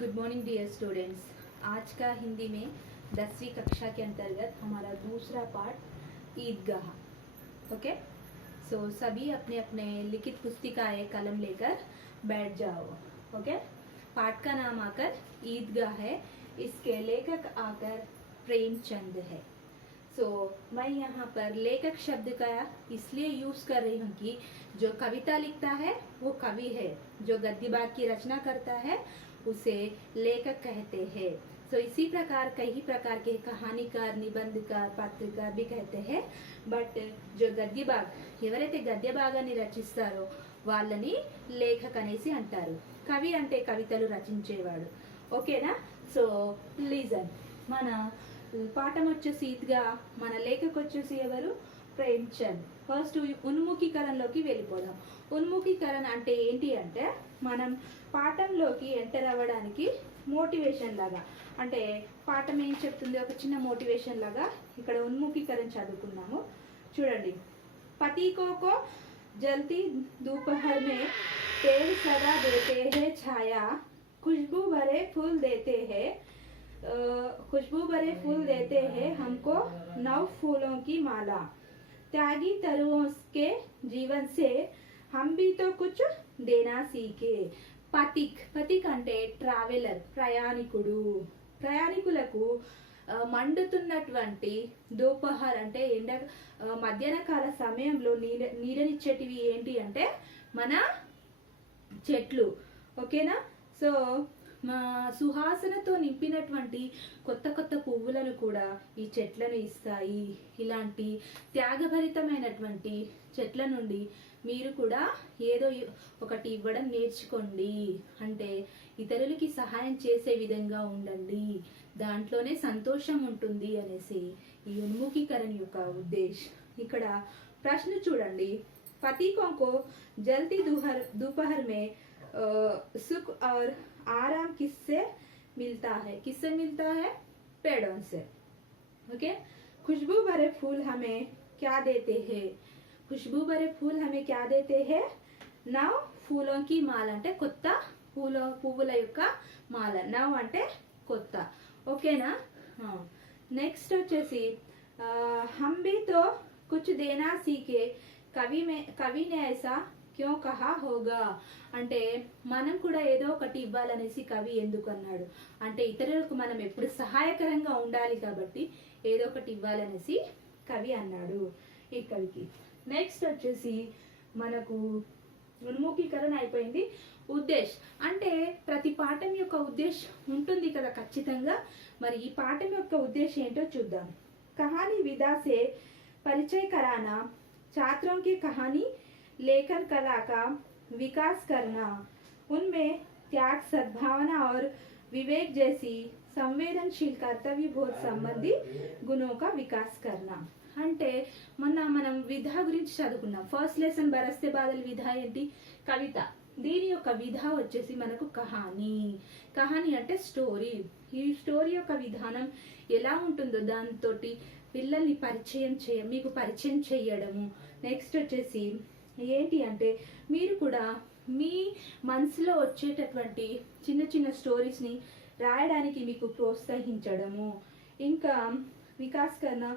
Good morning dear students. आज का हिंदी में 10वीं कक्षा के अंतर्गत हमारा दूसरा पाठ ईदगाह। ओके, सो सभी अपने अपने लिखित पुस्तिकाएं कलम लेकर बैठ जाओ। ओके, पाठ का नाम आकर ईदगाह है, इसके लेखक आकर प्रेमचंद है। मैं यहाँ पर लेखक शब्द का इसलिए यूज कर रही हूँ कि जो कविता लिखता है वो कवि है, जो गद्यबाग की रचना करता है उसे लेखक कहते हैं। इसी प्रकार कई प्रकार के कहानीकार, निबंधकार, पत्रकार भी कहते हैं। बट जो गद्यबाग ఎవరైతే గద్యభాగాన్ని రచిస్తారో వాళ్ళని లేఖక్ అనేసి అంటారు. కవి అంటే కవితలు రచించేవాడు. ఓకేనా? సో లిజన్, మన పాఠం వచ్చేసి ఈద్గా, మన లేఖకు వచ్చేసి ఎవరు? ప్రేమ్చంద్. ఫస్ట్ ఉన్ముఖీకరణలోకి వెళ్ళిపోదాం. ఉన్ముఖీకరణ అంటే ఏంటి అంటే మనం పాఠంలోకి ఎంటర్ అవ్వడానికి మోటివేషన్ లాగా, అంటే పాఠం ఏం చెప్తుంది ఒక చిన్న మోటివేషన్ లాగా ఇక్కడ ఉన్ముఖీకరణ చదువుకున్నాము. చూడండి, पति को जलती दोपहर में पेड़ सदा देते हैं छाया, खुशबू भरे फूल देते हैं, खुशबू भरे फूल देते हैं हमको नव फूलों की माला, त्यागी तरुओं के जीवन से हम भी तो कुछ देना सीखे. పతిక్ అంటే ట్రావెలర్, ప్రయాణికుడు. ప్రయాణికులకు మండుతున్నటువంటి దోపహర్ అంటే ఎండ, మధ్యాహ్న కాల సమయంలో నీడనిచ్చేటివి ఏంటి అంటే మన చెట్లు. ఓకేనా? సో మా సుహాసనతో నింపినటువంటి కొత్త కొత్త పువ్వులను కూడా ఈ చెట్లను ఇస్తాయి. ఇలాంటి త్యాగభరితమైనటువంటి చెట్ల నుండి మీరు కూడా ఏదో ఒకటి ఇవ్వడం నేర్చుకోండి. అంటే ఇతరులకి సహాయం చేసే విధంగా ఉండండి, దాంట్లోనే సంతోషం ఉంటుంది అనేసి ఈ ఉన్ముఖీకరణ యొక్క ఉద్దేశం. ఇక్కడ ప్రశ్న చూడండి, పతికోं को जलती दोपहर में सुख और आराम किससे मिलता है? किससे मिलता है? पेड़ों से. ओके, खुशबू भरे फूल हमें क्या देते हैं? खुशबू भरे फूल हमें क्या देते हैं? नव फूलों की माल అంటే కొత్త పువ్వుల యొక్క మాల. నవ్ అంటే కొత్త. ఓకేనా? నెక్స్ట్ వచ్చేసి हम भी तो कुछ देना सीखे, कवि ने ऐसा क्यों कहा होगा. అంటే మనం కూడా ఏదో ఒకటి ఇవ్వాలనేసి కవి ఎందుకు అన్నాడు అంటే ఇతరులకు మనం ఎప్పుడు సహాయకరంగా ఉండాలి కాబట్టి ఏదో ఒకటి ఇవ్వాలనేసి కవి అన్నాడు ఈ కవికి. నెక్స్ట్ వచ్చేసి మనకు ఉన్ముఖీకరణ అయిపోయింది. ఉద్దేశ్ అంటే ప్రతి పాఠం యొక్క ఉద్దేశం ఉంటుంది కదా ఖచ్చితంగా. మరి ఈ పాఠం యొక్క ఉద్దేశం ఏంటో చూద్దాం. कहानी विधा से परिचय कराना, छात्रों की कहानी लेखन कला का विकास करना, उनमें त्याग, सद्भावना और विवेक जैसी संवेदनशील कर्तव्य बोध संबंधी गुणों का विकास करना. అంటే మనం విధ గురించి చదువుకున్నాం. ఫస్ట్ లెసన్ బరస్తే బాధలు విధ ఏంటి? కవిత. దీని యొక్క విధ వచ్చేసి మనకు కహానీ అంటే స్టోరీ. ఈ స్టోరీ యొక్క విధానం ఎలా ఉంటుందో దాంతో పిల్లల్ని మీకు పరిచయం చేయడము. నెక్స్ట్ వచ్చేసి ఏంటి అంటే మీరు కూడా మీ మనసులో వచ్చేటటువంటి చిన్న చిన్న స్టోరీస్ని రాయడానికి మీకు ప్రోత్సహించడము. ఇంకా వికాస్ కన్నా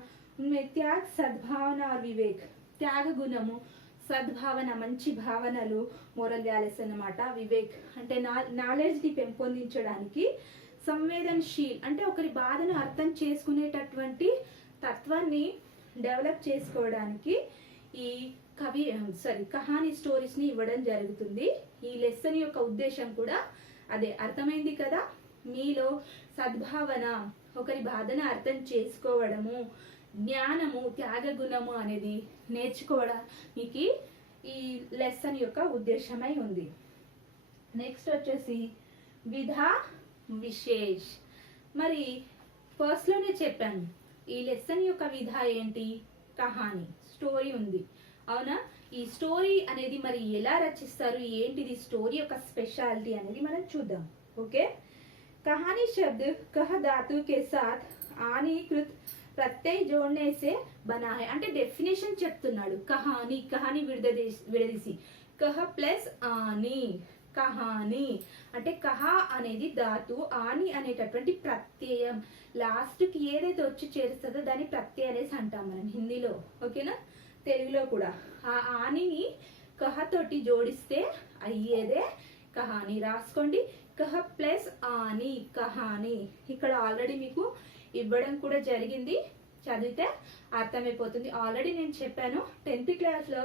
త్యాగ, సద్భావన, వివేక్. త్యాగ గుణము, సద్భావన మంచి భావనలు, మోరల్ వాల్యూస్ అన్నమాట. వివేక్ అంటే నాలెడ్జ్ని పెంపొందించడానికి. సంవేదనశీల్ అంటే ఒకరి బాధను అర్థం చేసుకునేటటువంటి తత్వాన్ని డెవలప్ చేసుకోవడానికి ఈ కహానీ స్టోరీస్ ని ఇవ్వడం జరుగుతుంది. ఈ లెసన్ యొక్క ఉద్దేశం కూడా అదే. అర్థమైంది కదా? మీలో సద్భావన, ఒకరి బాధను అర్థం చేసుకోవడము, జ్ఞానము, త్యాగ గుణము అనేది నేర్చుకోవడానికి ఈ లెసన్ యొక్క ఉద్దేశమై ఉంది. నెక్స్ట్ వచ్చేసి విధా విశేష్. మరి ఫస్ట్ లోనే చెప్పాను ఈ లెసన్ యొక్క విధ ఏంటి? కహానీ, స్టోరీ ఉంది. అవునా? ఈ స్టోరీ అనేది మరి ఎలా రచిస్తారు, ఏంటిది స్టోరీ యొక్క స్పెషాలిటీ అనేది మనం చూద్దాం. ఓకే, कहानी शब्द कह धातु के साथ आनी कृत प्रत्यय जोड़ने से बना है. అంటే డెఫినేషన్ చెప్తున్నాడు. కహానీ విడదీసి కహ ప్లస్ ఆని, కహాని అంటే కహా అనేది ధాతు, ఆని అనేటటువంటి ప్రత్యయం, లాస్ట్కి ఏదైతే వచ్చి చేరుస్తుందో దాన్ని ప్రత్యయ అనేసి అంటాం మనం హిందీలో, ఓకేనా. తెలుగులో కూడా ఆ ఆనిని కహతోటి జోడిస్తే అయ్యేదే కహాని. రాసుకోండి, కహ ప్లస్ ఆని కహాని. ఇక్కడ ఆల్రెడీ మీకు ఇవ్వడం కూడా జరిగింది, చదివితే అర్థమైపోతుంది. ఆల్రెడీ నేను చెప్పాను 10th క్లాస్లో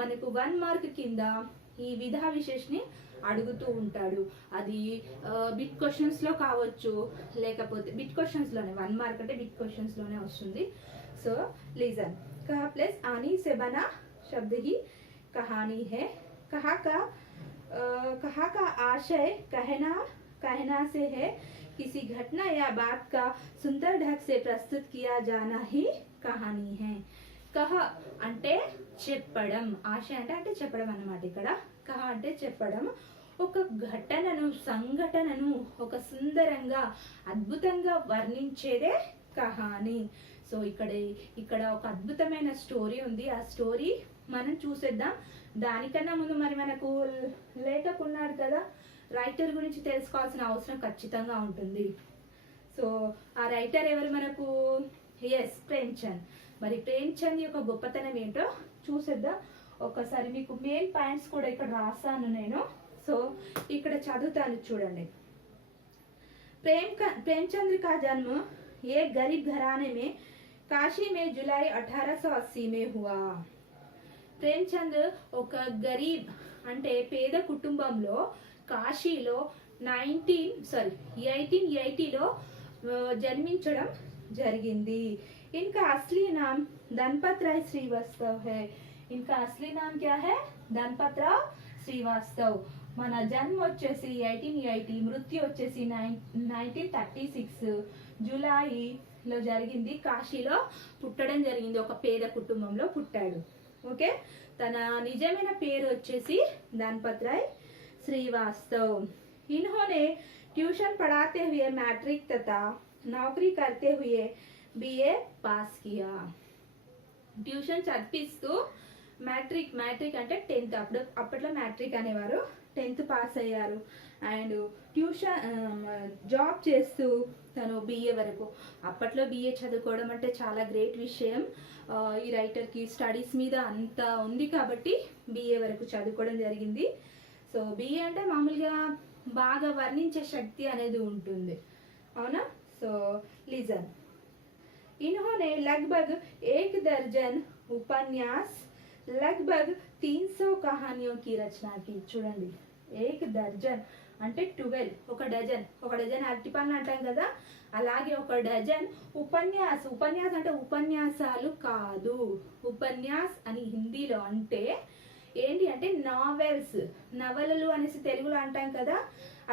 మనకు 1 మార్క్ కింద ఈ విధా విశేషని అడుగుతూ ఉంటాడు. అది బిట్ క్వశ్చన్స్లో కావచ్చు, లేకపోతే బిట్ క్వశ్చన్స్లోనే 1 మార్క్ అంటే బిట్ క్వశ్చన్స్లోనే వస్తుంది. సో లీజన్, कहा प्लस आनी से बना शब्द ही कहानी है। कहा का आशय कहना से है, किसी घटना या बात का सुंदर ढंग से प्रस्तुत किया जाना ही कहानी है। कह అంటే చెప్పడం, ఆశయ అంటే చెప్పడం అన్నమాట. ఇక్కడ కహ అంటే చెప్పడం, ఒక ఘటనను సంఘటనను ఒక సుందరంగా అద్భుతంగా వర్ణించేదే కహాని. సో ఇక్కడ ఒక అద్భుతమైన స్టోరీ ఉంది, ఆ స్టోరీ మనం చూసేద్దాం. దానికన్నా ముందు మరి మనకు లేఖకు ఉన్నాడు కదా, రైటర్ గురించి తెలుసుకోవాల్సిన అవసరం ఖచ్చితంగా ఉంటుంది. సో ఆ రైటర్ ఎవరు మనకు? ఎస్, ప్రేమ్చంద్. మరి ప్రేమ్చంద్ యొక్క గొప్పతనం ఏంటో చూసేద్దాం. ఒకసారి మీకు మెయిన్ పాయింట్స్ కూడా ఇక్కడ రాసాను నేను, సో ఇక్కడ చదువుతాను చూడండి. प्रेमचंद का जन्म एक गरीब घराने में काशी में जुलाई 1880 में हुआ। ప్రేమ్చంద్ ఒక గరీబ్ అంటే పేద కుటుంబంలో కాశీలో 1880లో జన్మించడం జరిగింది. इनका असली नाम धनपत राय श्रीवास्तव है। इनका असली नाम क्या है? धनपत राव श्रीवास्तव. మన జన్మ వచ్చేసి 1880, మృత్యు వచ్చేసి 1936 జూలైలో జరిగింది. కాశీలో పుట్టడం జరిగింది, ఒక పేద కుటుంబంలో పుట్టాడు. ఓకే, తన నిజమైన పేరు వచ్చేసి धनपत राय श्रीवास्तव. इन्होंने ट्यूशन पढ़ाते हुए मैट्रिक तथा नौकरी करते हुए बीए पास किया. ట్యూషన్ చదివిస్తూ మ్యాట్రిక్ అంటే 10th, అప్పట్లో మ్యాట్రిక్ అనేవారు, 10th పాస్ అయ్యారు. అండ్ ట్యూషన్ జాబ్ చేస్తూ తను బిఏ వరకు, అప్పట్లో బిఏ చదువుకోవడం అంటే చాలా గ్రేట్ విషయం. ఈ రైటర్కి స్టడీస్ మీద అంత ఉంది కాబట్టి బిఏ వరకు చదువుకోవడం జరిగింది. సో బిఏ అంటే మామూలుగా బాగా వర్ణించే శక్తి అనేది ఉంటుంది, అవునా. సో లిజన్, इन्होंने लगभग 1 दर्जन उपन्यास, लगभग 300 कहानियों की रचना की. చూడండి, 1 దర్జన్ అంటే 12, ఒక డజన్ అరటిపండ్లు అంటాం కదా, అలాగే ఒక డజన్ ఉపన్యాస్ అంటే ఉపన్యాసాలు కాదు, ఉపన్యాస్ అని హిందీలో అంటే ఏంటి అంటే నావెల్స్, నవలలు అనేసి తెలుగులో అంటాం కదా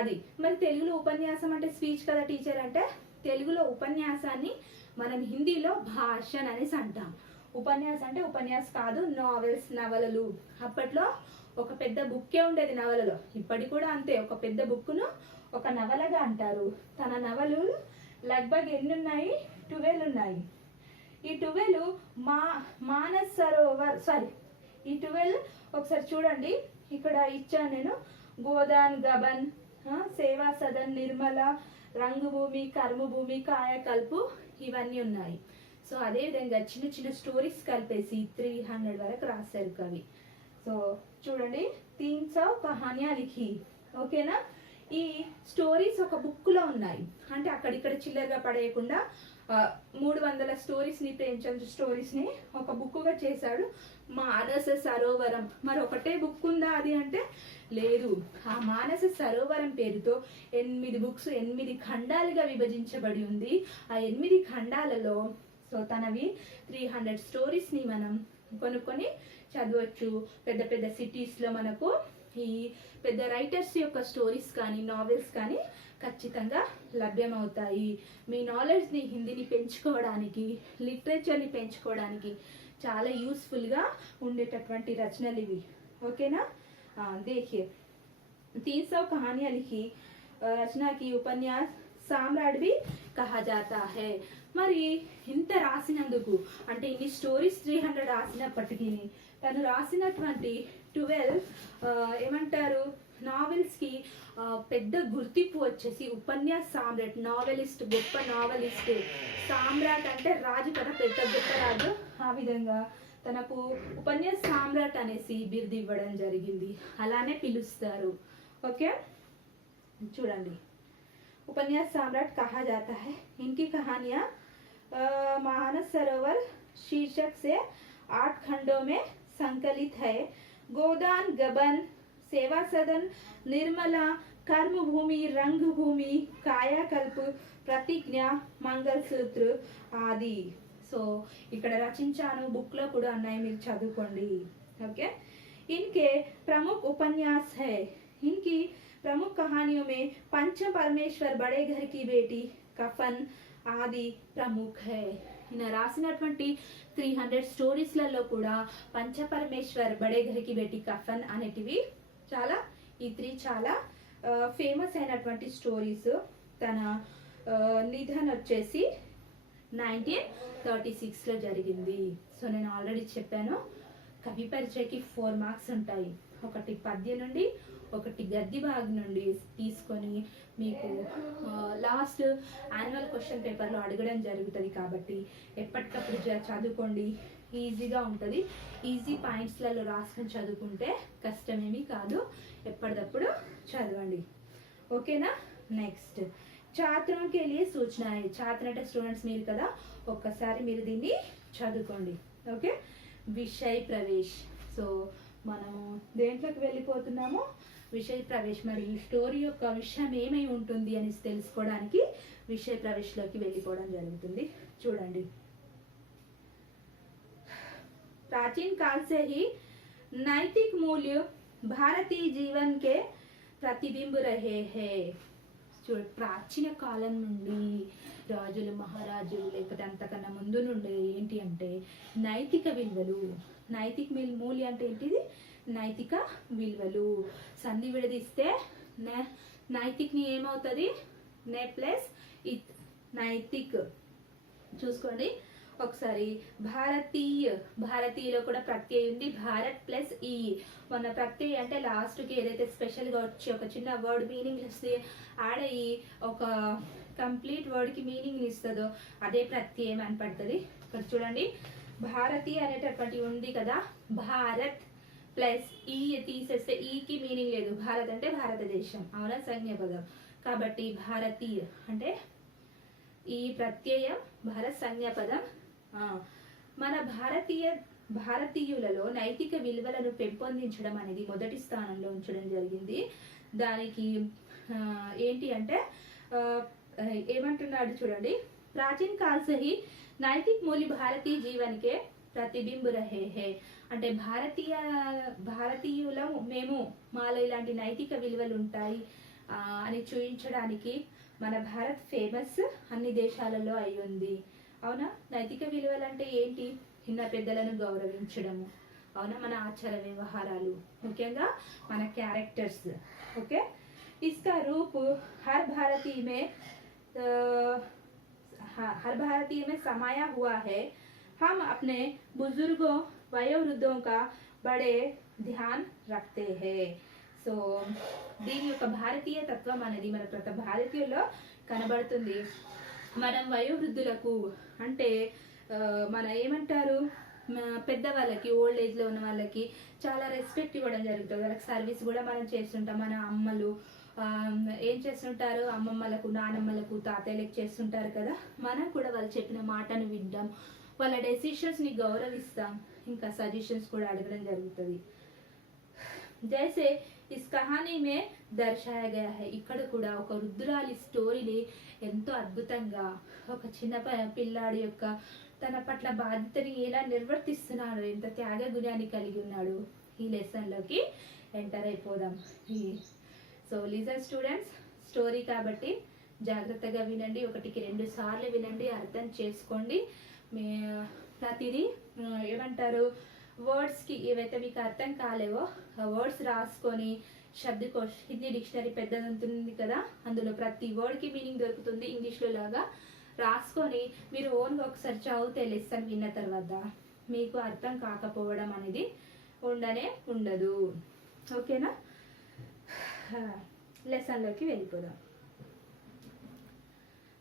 అది. మరి తెలుగులో ఉపన్యాసం అంటే స్పీచ్ కదా టీచర్ అంటే, తెలుగులో ఉపన్యాసాన్ని మనం హిందీలో భాషణ్ అనేసి అంటాం. ఉపన్యాసం అంటే ఉపన్యాస్ కాదు, నావెల్స్ నవలలు. అప్పట్లో ఒక పెద్ద బుక్కే ఉండేది నవలలో, ఇప్పటికి కూడా అంతే, ఒక పెద్ద బుక్ను ఒక నవలగా అంటారు. తన నవలు లగ్భగ్ ఎన్ని ఉన్నాయి? 12 ఉన్నాయి. ఈ 12 మానస్ సరోవర్, ఈ 12 ఒకసారి చూడండి, ఇక్కడ ఇచ్చాను నేను. గోదాన్ గబన్, సేవా సదన్, నిర్మల, రంగభూమి, కర్మభూమి, కాయకల్పు, ఇవన్నీ ఉన్నాయి. సో అదేవిధంగా చిన్న చిన్న స్టోరీస్ కలిపేసి 300 వరకు రాశారు కవి. సో చూడండి, 300 కహానియా లిఖి, ఓకేనా. ఈ స్టోరీస్ ఒక బుక్లో ఉన్నాయి, అంటే అక్కడిక్కడ చిల్లరగా పడేయకుండా 300 స్టోరీస్ని, ప్రేమ్చంద్ స్టోరీస్ని ఒక బుక్గా చేశాడు. మానస సరోవరం, మరి ఒకటే బుక్ ఉందా అది అంటే లేదు. ఆ మానస సరోవరం పేరుతో 8 బుక్స్, 8 ఖండాలుగా విభజించబడి ఉంది. ఆ 8 ఖండాలలో సో తనవి 300 స్టోరీస్ని మనం కొనుక్కొని చదవచ్చు. పెద్ద పెద్ద సిటీస్లో మనకు ఈ పెద్ద రైటర్స్ యొక్క స్టోరీస్ కానీ నావెల్స్ కానీ ఖచ్చితంగా లభ్యమవుతాయి. మీ నాలెడ్జ్ని, హిందీని పెంచుకోవడానికి, లిటరేచర్ని పెంచుకోవడానికి చాలా యూస్ఫుల్గా ఉండేటటువంటి రచనలు ఇవి, ఓకేనా. देखिए 300 कहानियां लिखी, रचना की उपन्यास సామ్రాట్ भी कहा जाता है. మరి ఇంత రాసినందుకు అంటే ఇన్ని స్టోరీస్ 300 రాసినప్పటికీ తను రాసినటువంటి 12 ఏమంటారు నావెల్స్కి పెద్ద గుర్తింపు వచ్చేసి ఉపన్యాస సామ్రాట్, నావెలిస్ట్, గొప్ప నావెలిస్ట్. సామ్రాట్ అంటే రాజు కదా, పెద్ద గొప్ప రాజు. ఆ విధంగా తనకు ఉపన్యాస సామ్రాట్ అనేసి బిరుదు ఇవ్వడం జరిగింది, అలానే పిలుస్తారు. ఓకే, చూడండి. उपन्यास सम्राट कहा जाता है। इनकी कहानियाँ मानस सरोवर शीर्षक से 8 खंडों में संकलित है। गोदान, गबन, सेवा सदन, निर्मला, कर्मभूमि, रंगभूमि, कायाकल्प, प्रतिज्ञा, మంగళసూత్ర ఆది. సో ఇక్కడ రచించాను, బుక్ లో కూడా ఉన్నాయి, మీరు చదువుకోండి. ఓకే, इनके प्रमुख उपन्यास है। इनकी प्रमुख कहानियों में पंच परमेश्वर, बड़े घर की बेटी, कफन आदि प्रमुख है। ఈయన రాసినటువంటి 300 స్టోరీస్లలో కూడా పంచపరమేశ్వర్, బడే ఘర్కి బేటీ, కఫన్ అనేటివి చాలా, ఈ 3 చాలా ఫేమస్ అయినటువంటి స్టోరీస్. తన నిధన్ వచ్చేసి 1936లో జరిగింది. సో నేను ఆల్రెడీ చెప్పాను, కవి పరిచయకి 4 మార్క్స్ ఉంటాయి. ఒకటి పద్యం నుండి, ఒకటి గద్ది భాగం నుండి తీసుకొని మీకు లాస్ట్ యాన్యువల్ క్వశ్చన్ పేపర్లో అడగడం జరుగుతుంది. కాబట్టి ఎప్పటికప్పుడు చదువుకోండి, ఈజీగా ఉంటుంది. ఈజీ పాయింట్స్లలో రాసుకొని చదువుకుంటే కష్టమేమీ కాదు, ఎప్పటికప్పుడు చదవండి. ఓకేనా. నెక్స్ట్, ఛాత్రం కే లియే సూచనాయే. ఛాత్ర అంటే స్టూడెంట్స్ మీరు కదా, ఒక్కసారి మీరు దీన్ని చదువుకోండి. ఓకే, విషయ్ ప్రవేశ్. సో మనము దేంట్లోకి వెళ్ళిపోతున్నాము, విషయ ప్రవేశ్. మరి ఈ స్టోరీ యొక్క విషయం ఏమై ఉంటుంది అని తెలుసుకోవడానికి విషయ ప్రవేశ్లోకి వెళ్ళిపోవడం జరుగుతుంది. చూడండి. प्राचीन काल से ही नैतिक मूल्य भारतीय जीवन के प्रतिबिंब रहे हैं. ప్రాచీన కాలం నుండి రాజులు, మహారాజులు, లేకపోతే అంతకన్నా ముందు నుండి ఏంటి అంటే నైతిక విలువలు. నైతిక మూల్య అంటే ఏంటిది, నైతిక విలువలు. సంధి విడదీస్తే నైతిక్ని ఏమవుతుంది, నే ప్లస్ ఇత్, నైతిక్. చూసుకోండి ఒకసారి. భారతీయలో కూడా ప్రత్యయం ఉంది, భారత్ ప్లస్ ఈ. మన ప్రత్యయం అంటే లాస్ట్కి ఏదైతే స్పెషల్గా వచ్చి ఒక చిన్న వర్డ్ మీనింగ్ ఇస్తే యాడ్ అయ్యి ఒక కంప్లీట్ వర్డ్కి మీనింగ్ ఇస్తుందో అదే ప్రత్యయం అని పడుతుంది. ఇక్కడ చూడండి, భారతీయ అనేటటువంటి ఉంది కదా, భారత్ ప్లస్ ఈ తీసేస్తే ఈకి మీనింగ్ లేదు. భారత్ అంటే భారతదేశం, అవునా, సంజ్ఞ పదం. కాబట్టి భారతీయ అంటే ఈ ప్రత్యయం, భారత్ సంజ్ఞ పదం. మన భారతీయులలో నైతిక విలువలను పెంపొందించడం అనేది మొదటి స్థానంలో ఉంచడం జరిగింది. దానికి ఏంటి అంటే ఏమంటున్నాడు చూడండి. ప్రాచీన కాల్ से ही నైతిక మూల్య భారతీయ జీవన్కే ప్రతిబింబ రహే హే. అంటే భారతీయులం మేము, మాలో ఇలాంటి నైతిక విలువలు ఉంటాయి అని చూపించడానికి మన భారత్ ఫేమస్ అన్ని దేశాలలో అయి ఉంది. అవునా. నైతిక విలువలు అంటే ఏంటి, చిన్న పెద్దలను గౌరవించడము, అవునా, మన ఆచార వ్యవహారాలు, ముఖ్యంగా మన క్యారెక్టర్స్. ఓకే, इसका रूप हर भारतीय में समाया हुआ है. हम अपने बुजुर्गों, वयोवृद्धों का बड़े ध्यान रखते हैं. సో దీని యొక్క భారతీయ తత్వం అనేది మన ప్రతి భారతీయుల్లో కనబడుతుంది. మనం వయోవృద్ధులకు అంటే మన ఏమంటారు, పెద్దవాళ్ళకి, ఓల్డ్ ఏజ్లో ఉన్న వాళ్ళకి చాలా రెస్పెక్ట్ ఇవ్వడం జరుగుతుంది. వాళ్ళకి సర్వీస్ కూడా మనం చేస్తుంటాం. మన అమ్మలు ఏం చేస్తుంటారు, అమ్మమ్మలకు, నానమ్మలకు, తాతయ్యలకు చేస్తుంటారు కదా. మనం కూడా వాళ్ళు చెప్పిన మాటను వింటాం, వాళ్ళ డెసిషన్స్ని గౌరవిస్తాం, ఇంకా సజెషన్స్ కూడా అడగడం జరుగుతుంది. జైసే ఇస్ కహానీ మే దర్శాయా గయా హై. ఇక్కడ కూడా ఒక వృద్ధురాలి స్టోరీని ఎంతో అద్భుతంగా ఒక చిన్న పిల్లాడి యొక్క తన పట్ల బాధ్యతని ఎలా నిర్వర్తిస్తున్నాడు, ఎంత త్యాగ గుణాన్ని కలిగి ఉన్నాడు, ఈ లెసన్లోకి ఎంటర్ అయిపోదాం. సో లిజన్ స్టూడెంట్స్, స్టోరీ కాబట్టి జాగ్రత్తగా వినండి, 1-2 సార్లు వినండి, అర్థం చేసుకోండి. ప్రతిదీ ఏమంటారు, వర్డ్స్కి ఏవైతే మీకు అర్థం కాలేవో ఆ వర్డ్స్ రాసుకొని శబ్దకోశ, హిందీ డిక్షనరీ పెద్దది ఉంటుంది కదా, అందులో ప్రతి వర్డ్కి మీనింగ్ దొరుకుతుంది ఇంగ్లీష్లో లాగా. రాసుకొని మీరు ఓన్గా ఒకసారి చదివితే లెసన్ విన్న తర్వాత మీకు అర్థం కాకపోవడం అనేది ఉండనే ఉండదు. ఓకేనా. లెసన్లోకి వెళ్ళిపోదాం.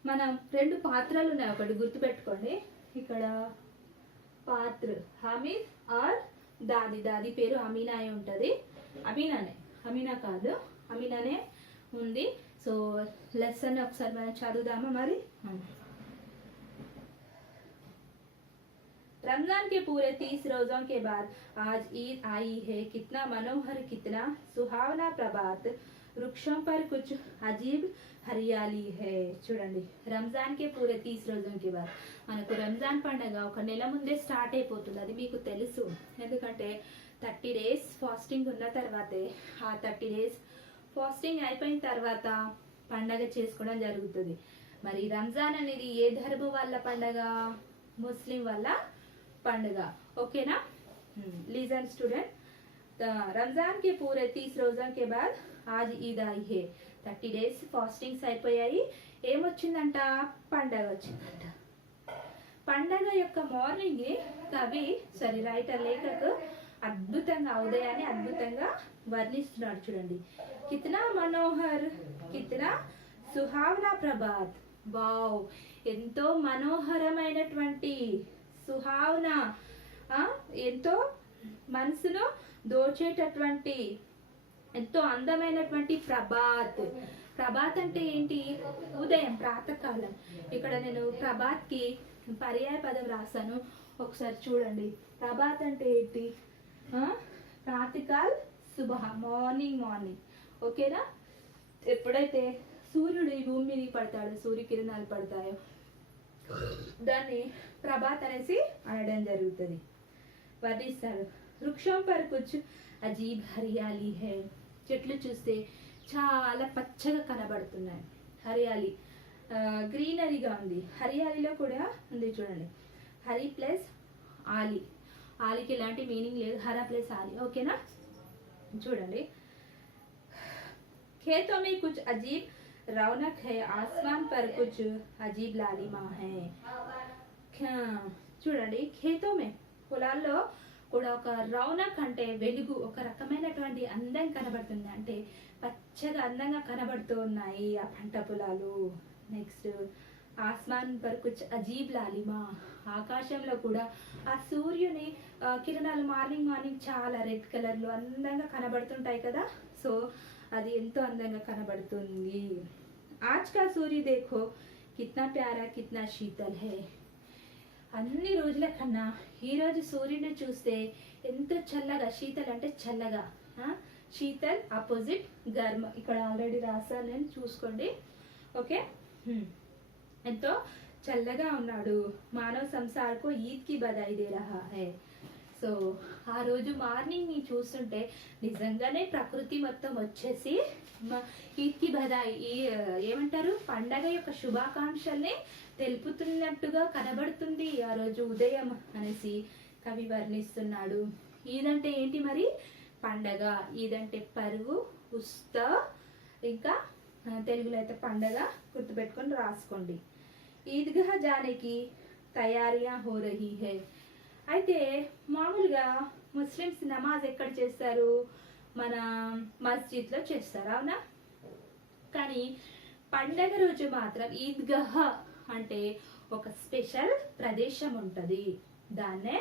మనం 2 పాత్రలు ఉన్నాయి, ఒకటి గుర్తుపెట్టుకోండి. ఇక్కడ పాత్ర హమీద్ ఆర్ దాది. దాది పేరు అమీనా అయి ఉంటుంది. అమీనా కాదు, అమీనానే ఉంది. సో లెసన్ ఒకసారి మనం చదువుదామా మరి. रमजान के पूरे 30 रोजों के बाद आज ईद आई है. कितना मनोहर, कितना सुहावना प्रभात. वृक्षों पर कुछ अजीब హరియాలి హే. చూడండి, రంజాన్కే పూరే 30 రోజులకి బాద్ మనకు రంజాన్ పండగ ఒక నెల ముందే స్టార్ట్ అయిపోతుంది. అది మీకు తెలుసు, ఎందుకంటే 30 డేస్ ఫాస్టింగ్ ఉన్న తర్వాతే, ఆ 30 డేస్ ఫాస్టింగ్ అయిపోయిన తర్వాత పండగ చేసుకోవడం జరుగుతుంది. మరి రంజాన్ అనేది ఏ ధర్మం వాళ్ళ పండగ? ముస్లిం వాళ్ళ పండుగ. ఓకేనా? लीजन स्टूडेंट, रमजान के पूरे 30 रोजों के बाद आज ईद आई है. 30 డేస్ ఫాస్టింగ్స్ అయిపోయాయి. ఏమొచ్చిందంట? పండగ వచ్చిందంట. పండగ యొక్క మార్నింగ్ రైటర్ లేఖకు అద్భుతంగా ఉదయాన్ని అద్భుతంగా వర్ణిస్తున్నాడు. చూడండి, కితనా మనోహర్, కితనా సుహావనా ప్రభాత్. వావ్, ఎంతో మనోహరమైనటువంటి, సుహావన ఎంతో మనసును దోచేటటువంటి, ఎంతో అందమైనటువంటి ప్రభాత్. ప్రభాత్ అంటే ఏంటి? ఉదయం, ప్రాతకాలం. ఇక్కడ నేను ప్రభాత్ కి పర్యాయ పదం రాశాను, ఒకసారి చూడండి. ప్రభాత్ అంటే ఏంటి? ప్రాతకాల్, సుబహ, మార్నింగ్. ఓకేనా? ఎప్పుడైతే సూర్యుడు ఈ భూమి మీదకి పడతాడో, సూర్యకిరణాలు పడతాయో, దాన్ని ప్రభాత్ అనేసి అనడం జరుగుతుంది. వర్ణిస్తాడు. వృక్షం పర్ కుచ్ అజీబ్ హరియాలి హే. చెట్లు చూస్తే చాలా పచ్చగా కనబడుతున్నాయి. హరియాలి, గ్రీనరీగా ఉంది. హరియాలిలో కూడా ఉంది. చూడండి, హరి ప్లస్ ఆలి. ఆలికి ఎలాంటి మీనింగ్ లేదు, హరా ప్లస్ ఆలి. ఓకేనా? చూడండి, खेतों में कुछ अजीब रौनक है. आसमान पर कुछ अजीब लालिमा है. చూడండి, ఖేతోమే, పొలాల్లో కూడా ఒక రౌనక్ అంటే వెలుగు, ఒక రకమైనటువంటి అందం కనబడుతుంది. అంటే పచ్చగా అందంగా కనబడుతూ ఉన్నాయి ఆ పంట పొలాలు. నెక్స్ట్, ఆస్మాన్ పర్ కుచ్ అజీబ్ లాలిమా. ఆకాశంలో కూడా ఆ సూర్యుని కిరణాలు మార్నింగ్ చాలా రెడ్ కలర్లో అందంగా కనబడుతుంటాయి కదా. సో అది ఎంతో అందంగా కనబడుతుంది. ఆజ్ కా సూర్య దేఖో కిత్నా ప్యారా, కిత్నా శీతల్ హే. అన్ని రోజుల కన్నా ఈరోజు సూర్యుని చూస్తే ఎంతో చల్లగా, శీతల్ అంటే చల్లగా, శీతల్ ఆపోజిట్ గర్మ. ఇక్కడ ఆల్రెడీ రాసాను నేను, చూసుకోండి. ఓకే, ఎంతో చల్లగా ఉన్నాడు. మానవ సంసార్కు ఈద్ కి బధాయి దే రహా హై. సో ఆ రోజు మార్నింగ్ ని చూస్తుంటే నిజంగానే ప్రకృతి మొత్తం వచ్చేసి ఈద్ కి బధాయి, ఏమంటారు, పండగ యొక్క శుభాకాంక్షల్ని తెలుపుతున్నట్టుగా కనబడుతుంది ఆ రోజు ఉదయం అనేసి కవి వర్ణిస్తున్నాడు. ఈద్ అంటే ఏంటి మరి? పండగ. ఈద్ అంటే పరువు, ఉత్సవ్, ఇంకా తెలుగులో అయితే పండగ. గుర్తుపెట్టుకొని రాసుకోండి. ఈద్గాహ్ జానేకి తయారియా హో రహీ హై. అయితే మామూలుగా ముస్లిమ్స్ నమాజ్ ఎక్కడ చేస్తారు? మన మస్జిద్లో చేస్తారు, అవునా? కానీ పండగ రోజు మాత్రం ఈద్గాహ్ అంటే ఒక స్పెషల్ ప్రదేశం ఉంటుంది, దాన్నే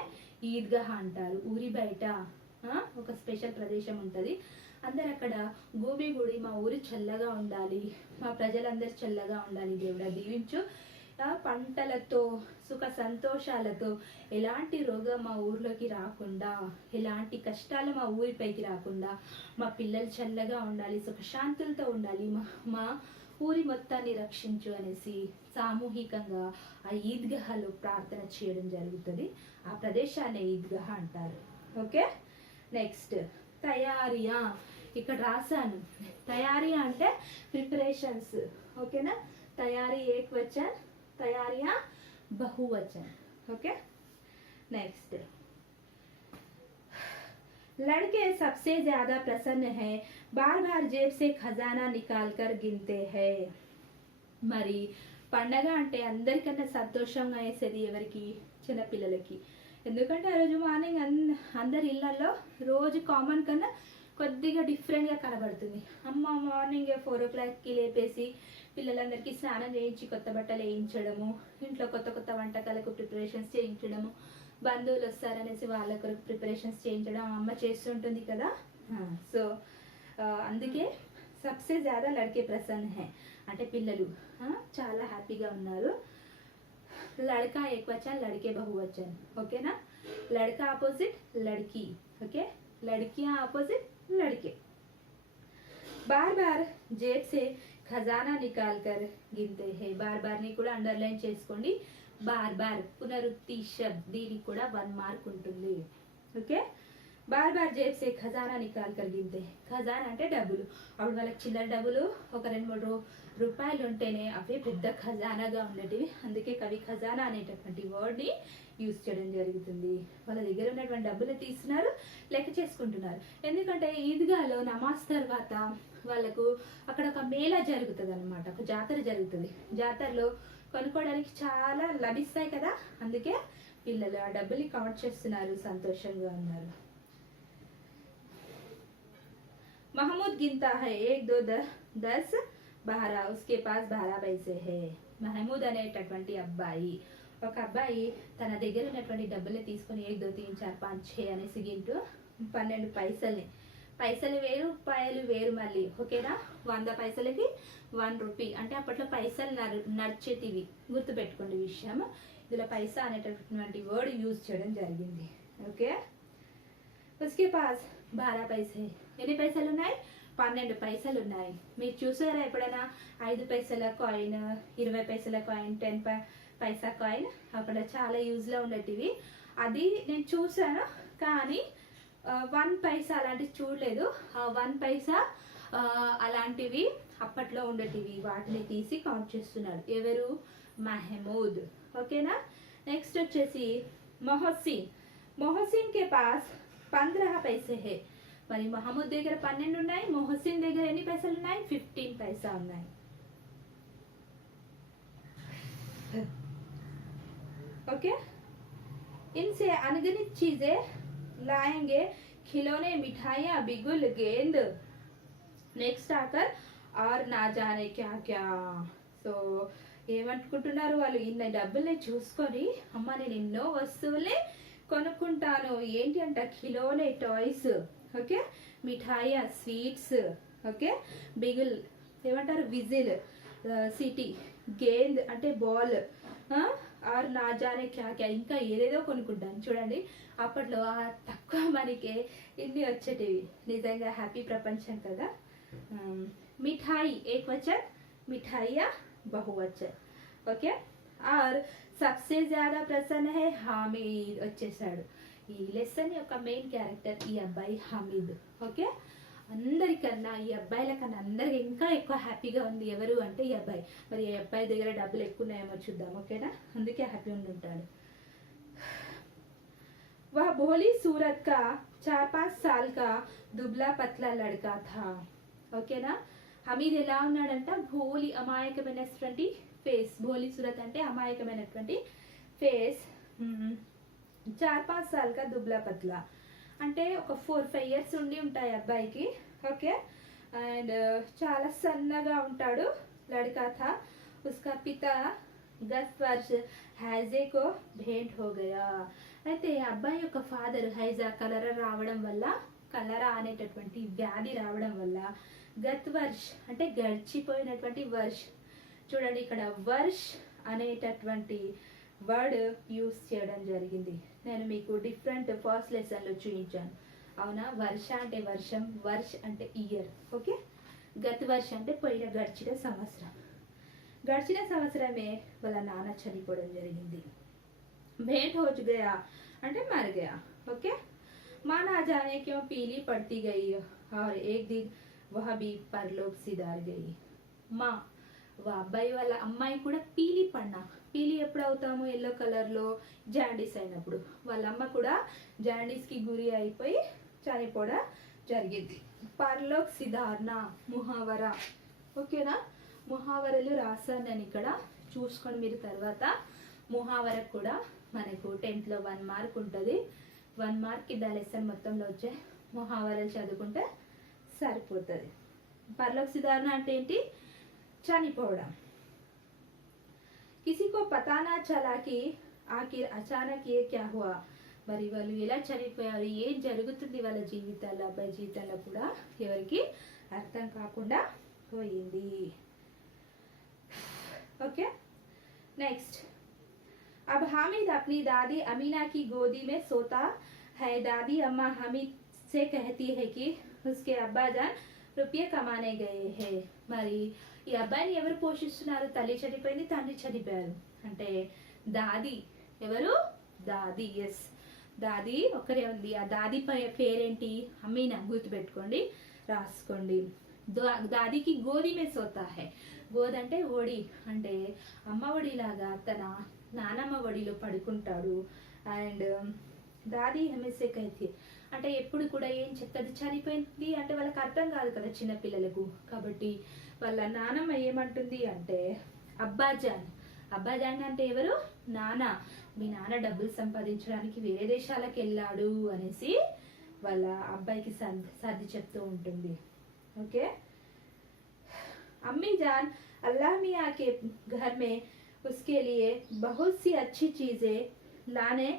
ఈద్గాహ్ అంటారు. ఊరి బయట ఒక స్పెషల్ ప్రదేశం ఉంటుంది. అందరు అక్కడ భూమి గుడి, మా ఊరు చల్లగా ఉండాలి, మా ప్రజలందరూ చల్లగా ఉండాలి, దేవుడా దీవించు, పంటలతో సుఖ సంతోషాలతో ఎలాంటి రోగం మా ఊర్లోకి రాకుండా, ఎలాంటి కష్టాలు మా ఊరిపైకి రాకుండా, మా పిల్లలు చల్లగా ఉండాలి, సుఖశాంతులతో ఉండాలి, మా ఊరి మొత్తాన్ని రక్షించు అనేసి సామూహికంగా ఆ ఈద్గాహలో ప్రార్థన చేయడం జరుగుతుంది. ఆ ప్రదేశాన్ని ఈద్గాహ్ అంటారు. ఓకే, నెక్స్ట్ తయారియా. ఇక్కడ రాశాను, తయారియా అంటే ప్రిపరేషన్స్. ఓకేనా? తయారీ ఏకవచన్, तैयारियां बहुवचन. ओके, नेक्स्ट, लड़के सबसे ज्यादा प्रसन्न है, बार बार जेब से खजाना निकाल कर गिनते हैं. మరి పండగ అంటే అందరికన్నా సంతోషంగా వేసేది ఎవరికి? చిన్నపిల్లలకి. ఎందుకంటే ఆ రోజు మార్నింగ్ అందరి ఇళ్లలో రోజు కామన్ కన్నా కొద్దిగా డిఫరెంట్గా కనబడుతుంది. అమ్మ మార్నింగ్ 4 o'clockకి లేపేసి పిల్లలందరికీ స్నానం చేయించి కొత్త బట్టలు వేయించడము, ఇంట్లో కొత్త కొత్త వంటకాలకు ప్రిపరేషన్స్ చేయించడము, బంధువులు వస్తారనేసి వాళ్ళ కొరకు ప్రిపరేషన్స్ చేయించడం అమ్మ చేస్తుంటుంది కదా. సో అందుకే సబ్సే జ్యాదా లడ్కే ప్రసన్న హై అంటే పిల్లలు చాలా హ్యాపీగా ఉన్నారు. లడకా ఏకవచన్, లడికే బహువచన్, ఓకేనా. లడకా ఆపోజిట్ లड़की, ఓకే. लड़कियां ऑपोजिट लड़के. बार बार जेब से खजाना निकाल कर गिनते हैं. बार बार ని కూడా అండర్లైన్ చేసుకోండి. బార్ బార్ పునరుక్తి శబ్ద, దీనికి కూడా 1 మార్క్ ఉంటుంది. ఓకే. బార్ బార్ జేబ్ సే ఖజానా నికాల్ కర్ గినతే. ఖజానా అంటే డబ్బులు. అప్పుడు వాళ్ళకి చిల్లర డబ్బులు ఒక 2-3 రూపాయలు ఉంటేనే అవే పెద్ద ఖజానాగా ఉండేటివి. అందుకే కవి ఖజానా అనేటటువంటి వర్డ్ని యూజ్ చేయడం జరుగుతుంది. వాళ్ళ దగ్గర ఉన్నటువంటి డబ్బులు తీస్తున్నారు, లెక్క చేసుకుంటున్నారు. ఎందుకంటే ఈద్గాలో నమాజ్ తర్వాత వాళ్ళకు అక్కడ ఒక మేళా జరుగుతుంది అనమాట, ఒక జాతర జరుగుతుంది. జాతరలో కొనుక్కోవడానికి చాలా లభిస్తాయి కదా, అందుకే పిల్లలు ఆ డబ్బులు కౌంట్ చేస్తున్నారు, సంతోషంగా ఉన్నారు. महमूद गिनता है 1 2 10 12, उसके पास 12 पैसे है. మహమూద్ అనేటటువంటి అబ్బాయి, ఒక అబ్బాయి తన దగ్గర ఉన్నటువంటి డబ్బుల్ని తీసుకొని 1 2 3 4 5 6 అనేసి గింటూ 12 పైసల్ని, పైసలు వేరు రూపాయలు వేరు మళ్ళీ, ఓకేనా. 100 పైసలకి 1 రూపీ అంటే అప్పట్లో పైసలు నడిచేటివి, గుర్తుపెట్టుకోండి విషయం. ఇందులో పైసా అనేటటువంటి వర్డ్ యూజ్ చేయడం జరిగింది. ఓకే. उसके पास 12 पैसे. ఎన్ని పైసలు ఉన్నాయి? 12 పైసలు ఉన్నాయి. మీరు చూసారా ఎప్పుడైనా 5 పైసల కాయిన్, 20 పైసల కాయిన్, 10 పైసా కాయిన్? అక్కడ చాలా యూజ్లో ఉండేటివి. అది నేను చూసాను, కానీ 1 పైసా అలాంటివి చూడలేదు. 1 పైసా అలాంటివి అప్పట్లో ఉండేటివి, వాటిని తీసి కౌంట్ చేస్తున్నాడు. ఎవరు? మహమూద్. ఓకేనా. నెక్స్ట్ వచ్చేసి మొహసిన్. మొహసిన్ కే పాస్ 15 पैसे है. మరి మహమూద్ దగ్గర 12 ఉన్నాయి, మొహసిన్ దగ్గర ఎన్ని పైసలు ఉన్నాయి? 15 పైసా ఉన్నాయి. ओके. इनसे अनगिनत चीजें लाएंगे, खिलौने, मिठाइयाँ, बिगुल, गेंद. नेक्स्ट आकर और ना जाने क्या क्या. సో ఏమనుకుంటున్నారు వాళ్ళు? ఇన్ని డబ్బుల్ని చూసుకొని అమ్మ నేను ఎన్నో వస్తువుల్ని కొనుక్కుంటాను. ఏంటి అంట? ఖిలోనే టాయ్స్, ఓకే. మిఠాయి స్వీట్స్, ఓకే. బిగుల్ ఏమంటారు? Whistle, city. గేంద్ అంటే బాల్, ఆర్ నా జానే క్యా క్యా, ఇంకా ఏదేదో కొనుక్కుంటాను. చూడండి అప్పట్లో తక్కువ మనకే ఇన్ని వచ్చేటివి. నిజంగా హ్యాపీ ప్రపంచం కదా. మిఠాయి ఏకవచన్, మిఠాయియా బహువచన్, ఓకే. ఆర్ సబ్సే జ్యాదా ప్రసన్న హై హామీద్ వచ్చేసాడు. ఈ లెసన్ యొక్క మెయిన్ క్యారెక్టర్ ఈ అబ్బాయి హమీద్. ఓకే. అందరికన్నా ఈ అబ్బాయిల కన్నా అందరికి ఇంకా ఎక్కువ హ్యాపీగా ఉంది ఎవరు అంటే ఈ అబ్బాయి. మరి ఈ అబ్బాయి దగ్గర డబ్బులు ఎక్కువ ఉన్నాయేమో చూద్దాం, ఓకేనా. అందుకే హ్యాపీ ఉండి ఉంటాడు. वह भोली सूरत का 4-5 साल का दुबला पतला लड़का था. ఓకేనా. హమీద్ ఎలా ఉన్నాడంట? భోలి అమాయకమైనటువంటి ఫేస్. భోలి సూరత్ అంటే అమాయకమైనటువంటి ఫేస్. 4-5 साल का దుబ్లా పత్లా అంటే ఒక 4-5 years ఉండి ఉంటాయి అబ్బాయికి, ఓకే. అండ్ చాలా సన్నగా ఉంటాడు. లड़का था. उसका पिता 10 वर्ष हैजे को भेंट हो गया. అయితే అబ్బాయి యొక్క ఫాదర్ హైజా, కలరా రావడం వల్ల, కలరా అనేటటువంటి వ్యాధి రావడం వల్ల, గత్ వర్ష్ అంటే గడిచిపోయినటువంటి వర్ష్. చూడండి ఇక్కడ వర్ష్ అనేటటువంటి వర్డ్ యూస్ చేయడం జరిగింది. నేను మీకు డిఫరెంట్ ఫస్ట్ లెసన్లో చూపించాను, అవునా. వర్ష అంటే వర్షం, వర్ష్ అంటే ఇయర్, ఓకే. గత్ వర్ష అంటే పోయిన గడిచిన సంవత్సరం. గడిచిన సంవత్సరమే వాళ్ళ నాన్న చనిపోవడం జరిగింది. भेंट हो गया అంటే मर गया, ओके. माँ ना जाने क्यों पीली पड़ती गई और एक दिन वह भी परलोक सिधार गई. మా అబ్బాయి వాళ్ళ అమ్మాయి కూడా పీలి పడినా. పీలి ఎప్పుడు అవుతాము? ఎల్లో కలర్లో జాండీస్ అయినప్పుడు. వాళ్ళ అమ్మ కూడా జాండీస్కి గురి అయిపోయి చనిపోవడం జరిగింది. పర్లోక్ సిధారణ ముహావర, ఓకేనా. ముహావరలు రాశాను నేను ఇక్కడ, చూసుకొని మీరు తర్వాత. ముహావరకు కూడా మనకు 10th లో 1 మార్క్ ఉంటుంది. 1 మార్క్ కింద లెసన్ మొత్తంలో వచ్చే ముహావరలు చదువుకుంటే సరిపోతుంది. పరలోక సిధారణ అంటే ఏంటి? చనిపోవడం. किसी को पता ना चला कि आखिर अचानक ये क्या हुआ. మరి వాళ్ళు ఎలా చనిపోయారు, ఏం జరుగుతుంది వాళ్ళ జీవితాల్లో, అబ్బాయి జీవితాల్లో కూడా ఎవరికి అర్థం కాకుండా పోయింది. Okay next. अब हामिद अपनी दादी अमीना की गोदी में सोता है. दादी अम्मा हामिद से कहती है कि उसके अब्बा जान रुपये कमाने गए हैं. మరి ఈ అబ్బాయిని ఎవరు పోషిస్తున్నారు? తల్లి చనిపోయింది, తండ్రి చనిపోయారు. అంటే దాది ఎవరు? దాది. ఎస్, దాది ఒకరే ఉంది. ఆ దాది పేరేంటి? అమీనా. గుర్తుపెట్టుకోండి, రాసుకోండి. దాదికి గోది మే సోతా హై. గోద్ అంటే ఒడి, అంటే అమ్మ ఒడిలాగా తన నానమ్మ ఒడిలో పడుకుంటాడు. అండ్ దాది హమేసే కైతే అంటే ఎప్పుడు కూడా ఏం చెప్తుంది? చనిపోయింది అంటే వాళ్ళకి అర్థం కాదు కదా చిన్నపిల్లలకు. కాబట్టి వాళ్ళ నానమ్మ ఏమంటుంది అంటే అబ్బాజాన్. అబ్బాజాన్ అంటే ఎవరు? నాన్న. మీ నాన్న డబ్బులు సంపాదించడానికి వేరే దేశాలకు వెళ్ళాడు అనేసి వాళ్ళ అబ్బాయికి సర్ది చెప్తూ ఉంటుంది. ఓకే. अम्मी जान अल्लाह मियाँ के घर में उसके लिए बहुत सी अच्छी चीजें लाने